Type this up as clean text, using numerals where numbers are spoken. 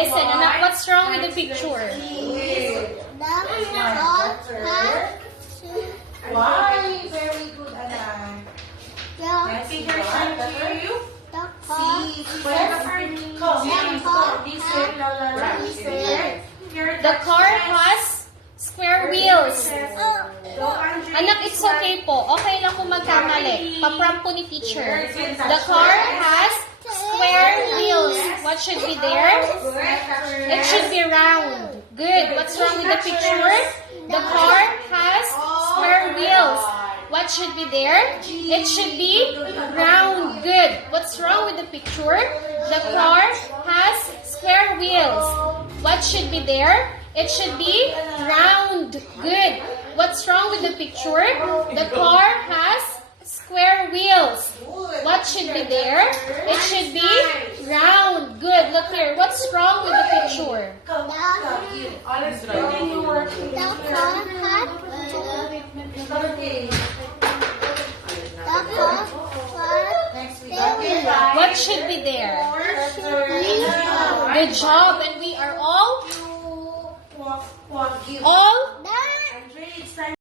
Listen, anak, what's wrong with the picture? Why? Very good, anak. Next figure two. See. The car has square wheels. Anak, it's okay po. Okay lang kung magkamali. Pa-prompt po ni teacher. The car has square wheels. What should be there? It should be round. Good. What's wrong with the picture? The car has square wheels. What should be there? It should be round. Good. What's wrong with the picture? The car has square wheels. What should be there? It should be round. Good. What's wrong with the picture? The car has square wheels. What should be there? It should be round. Good. Look here. What's wrong with the picture? What should be there? Good job. And